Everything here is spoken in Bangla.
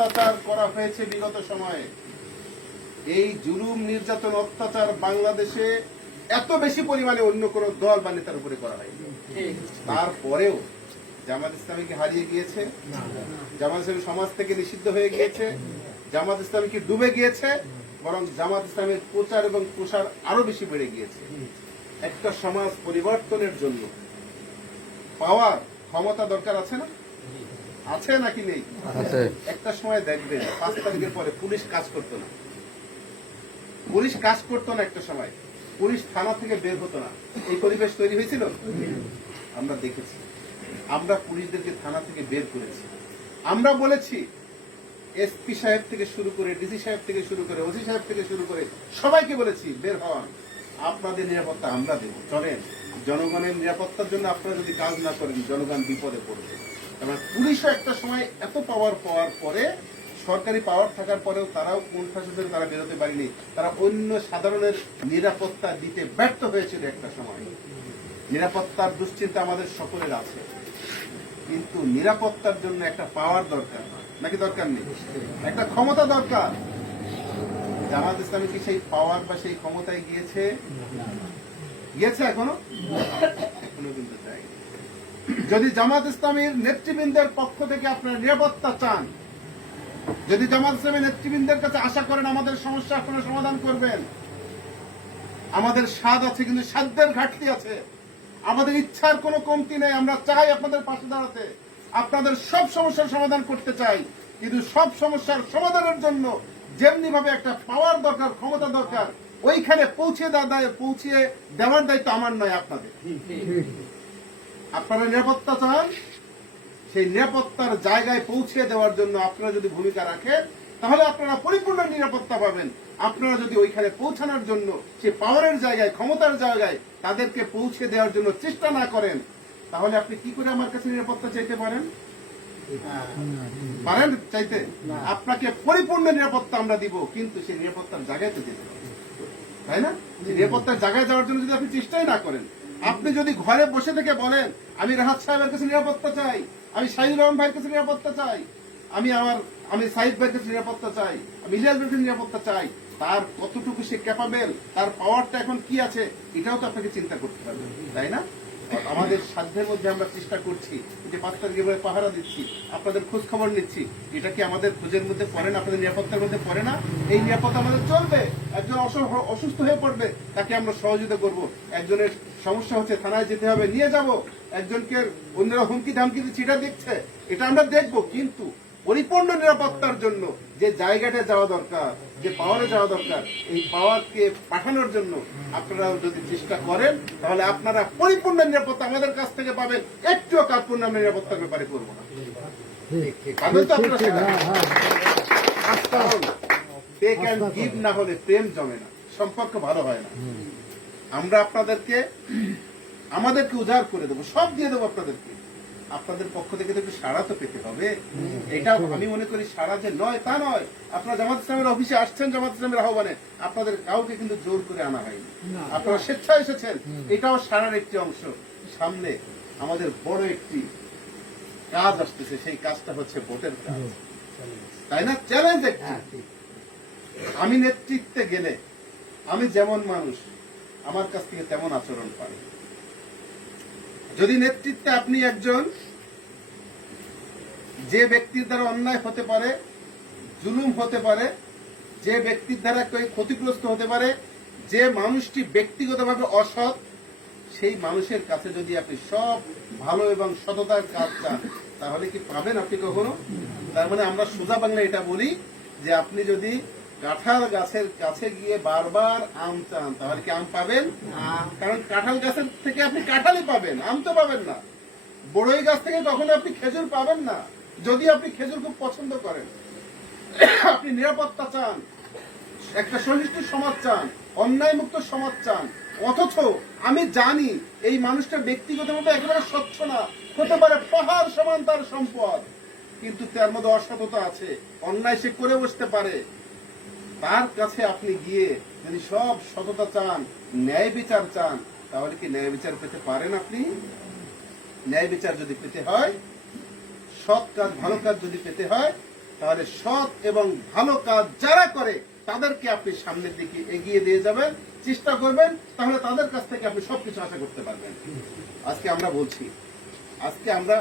অত্যাচার করা হয়েছে বিগত সময়ে। এই জুলুম নির্যাতন অত্যাচার বাংলাদেশে এত বেশি পরিমাণে অন্য কোন দল বা নেতার উপরে করা হয়নি। তারপরেও জামাত ইসলামীকে হারিয়ে গিয়েছে, জামাত ইসলামী সমাজ থেকে নিষিদ্ধ হয়ে গিয়েছে, জামাত ইসলামীকে ডুবে গিয়েছে, বরং জামাত ইসলামের প্রচার এবং প্রসার আরো বেশি বেড়ে গিয়েছে। একটা সমাজ পরিবর্তনের জন্য পাওয়ার ক্ষমতা দরকার আছে না? আছে নাকি নেই? একটা সময় দেখবেন 5 তারিখের পরে পুলিশ কাজ করতো না, পুলিশ কাজ করতো না, একটা সময় পুলিশ থানা থেকে বের হতো না। এই পরিবেশ তৈরি হয়েছিল, আমরা দেখেছি। আমরা পুলিশদেরকে থানা থেকে বের করেছি। আমরা বলেছি এসপি সাহেব থেকে শুরু করে, ডিসি সাহেব থেকে শুরু করে, ওসি সাহেব থেকে শুরু করে সবাইকে বলেছি বের হওয়ান, আপনাদের নিরাপত্তা আমরা দেব। চলেন, জনগণের নিরাপত্তার জন্য আপনারা যদি কাজ না করেন জনগণ বিপদে পড়বে। পুলিশও একটা সময় এত পাওয়ার পাওয়ার পরে, সরকারি পাওয়ার থাকার পরেও তারাও কোন শাসনের তারা বেরোতে পারেনি। তারা অন্য সাধারণের নিরাপত্তা দিতে ব্যর্থ হয়েছিল একটা সময়। নিরাপত্তার দুশ্চিন্তা আমাদের সকলের আছে, কিন্তু নিরাপত্তার জন্য একটা পাওয়ার দরকার, নাকি দরকার নেই? একটা ক্ষমতা দরকার। জামাত ইসলামী কি সেই পাওয়ার বা সেই ক্ষমতায় গিয়েছে? গিয়েছে এখনো? এখনো কিন্তু চাই। যদি জামাত ইসলামীর নেতৃবৃন্দের পক্ষ থেকে আপনারা নিরাপত্তা চান, যদি জামাত ইসলামী নেতৃবৃন্দের কাছে আশা করেন আমাদের সমস্যা আপনারা সমাধান করবেন, আমাদের স্বাদ আছে কিন্তু সাধ্যের ঘাটতি আছে, আমাদের ইচ্ছার কোনো কমতি নেই। আমরা চাই আপনাদের পাশে দাঁড়াতে, আপনাদের সব সমস্যার সমাধান করতে চাই, কিন্তু সব সমস্যার সমাধানের জন্য যেমনি ভাবে একটা পাওয়ার দরকার, ক্ষমতা দরকার, ওইখানে পৌঁছে দেওয়ার দায়িত্ব আমার নয়, আপনাদের। আপনারা নিরাপত্তা চান, সেই নিরাপত্তার জায়গায় পৌঁছে দেওয়ার জন্য আপনারা যদি ভূমিকা রাখেন তাহলে আপনারা পরিপূর্ণ নিরাপত্তা পাবেন। আপনারা যদি ওইখানে পৌঁছানোর জন্য সেই পাওয়ারের জায়গায়, ক্ষমতার জায়গায় তাদেরকে পৌঁছে দেওয়ার জন্য চেষ্টা না করেন, তাহলে আপনি কি করে আমার কাছে নিরাপত্তা চাইতে পারেন? পারেন চাইতে? আপনাকে পরিপূর্ণ নিরাপত্তা আমরা দিব, কিন্তু সেই নিরাপত্তার জায়গায় তো যেতে হবে, তাই না? নিরাপত্তার জায়গায় যাওয়ার জন্য যদি আপনি চেষ্টাই না করেন, আপনি যদি ঘরে বসে থেকে বলেন আমি রাহাত সাহেবের কাছে নিরাপত্তা চাই, আমি শাহিদুর রহমান ভাইয়ের কাছে নিরাপত্তা চাই, আমি সাইদ ভাইয়ের কাছে নিরাপত্তা চাই, আমি ইলিয়াস ভাইয়ের কাছে নিরাপত্তা চাই, তার কতটুকু সে ক্যাপাবেল, তার পাওয়ারটা এখন কি আছে, এটাও তো আপনাকে চিন্তা করতে হবে, তাই না? আমাদের সাধ্যের মধ্যে আমরা চেষ্টা করছি, যে 5 তারিখে পাহারা দিচ্ছি, আপনাদের খোঁজ খবর নিচ্ছি, এটা কি আমাদের খোঁজের মধ্যে পড়ে না? আপনাদের নিরাপত্তার মধ্যে পড়ে না? এই নিরাপত্তা আমাদের চলবে। একজন অসুস্থ হয়ে পড়বে, তাকে আমরা সহযোগিতা করব। একজনের সমস্যা হচ্ছে, থানায় যেতে হবে, নিয়ে যাব। একজনকে অন্যরা হুমকি ধামকি দিচ্ছে, এটা দেখছে, এটা আমরা দেখব। কিন্তু পরিপূর্ণ নিরাপত্তার জন্য যে জায়গাটা যাওয়া দরকার, যে পাওয়ারে যাওয়া দরকার, এই পাওয়ারকে পাঠানোর জন্য আপনারা যদি চেষ্টা করেন তাহলে আপনারা পরিপূর্ণ নিরাপত্তা আমাদের কাছ থেকে পাবেন। একটুও কার্পণ্য আমরা নিরাপত্তার ব্যাপারে করবো না। টেক অ্যান্ড গিভ না হলে প্রেম জমে না, সম্পর্ক ভালো হয় না। আমরা আমাদেরকে উজাড় করে দেবো, সব দিয়ে দেবো আপনাদেরকে। আপনাদের পক্ষ থেকে তো একটু সাড়া তো পেতে হবে। এটা আমি মনে করি সাড়া যে নয় তা নয়। আপনারা জামাত ইসলামের অফিসে আসছেন জামাত ইসলামের আহ্বানে, আপনাদের কাউকে কিন্তু জোর করে আনা হয়নি, আপনারা স্বেচ্ছায় এসেছেন, এটাও সাড়ার একটি অংশ। সামনে আমাদের বড় একটি কাজ আসতেছে, সেই কাজটা হচ্ছে ভোটের কাজ, তাই না? চ্যালেঞ্জ একটি। আমি নেতৃত্বে গেলে আমি যেমন মানুষ, আমার কাছ থেকে তেমন আচরণ পাই। যদি নেতৃত্বে আপনি একজন যে ব্যক্তির দ্বারা অন্যায় হতে পারে, জুলুম হতে পারে, যে ব্যক্তির দ্বারা কেউ ক্ষতিগ্রস্ত হতে পারে, যে মানুষটি ব্যক্তিগতভাবে অসৎ, সেই মানুষের কাছে যদি আপনি সব ভালো এবং সততার কাজ চান, তাহলে কি পাবেন আপনি কখনো? তার মানে আমরা সোজা বাংলা এটা বলি যে আপনি যদি কাঁঠাল গাছের কাছে গিয়ে বারবার আম চান, তাহলে কি আম পাবেন? কারণ কাঁঠাল গাছের থেকে আপনি কাঁঠালই পাবেন, আম তো পাবেন না। বড়ই গাছ থেকে কখনো আপনি খেজুর পাবেন না, যদি আপনি খেজুর খুব পছন্দ করেন। আপনি নিরাপত্তা চান, একটা সহিষ্ণু সমাজ চান, অন্যায় মুক্ত সমাজ চান, অথচ আমি জানি এই মানুষটা ব্যক্তিগতভাবে একেবারে স্বচ্ছ না, হতে পারে পাহাড় সমান তার সম্পদ, কিন্তু তার মধ্যে অসততা আছে, অন্যায় সে করে বসতে পারে। তার কাছে আপনি গিয়ে যদি সব সততা চান, ন্যায় বিচার চান, তাহলে কি ন্যায় বিচার পেতে পারেন আপনি? ন্যায় বিচার যদি পেতে হয়, সৎ কাজ, ভালো কাজ যদি পেতে হয়, তাহলে সৎ এবং ভালো কাজ যারা করে তাদেরকে আপনি সামনের দিকে এগিয়ে দিয়ে যাবেন, চেষ্টা করবেন, তাহলে তাদের কাছ থেকে আপনি সবকিছু আশা করতে পারবেন। আজকে আমরা বলছি, আজকে আমরা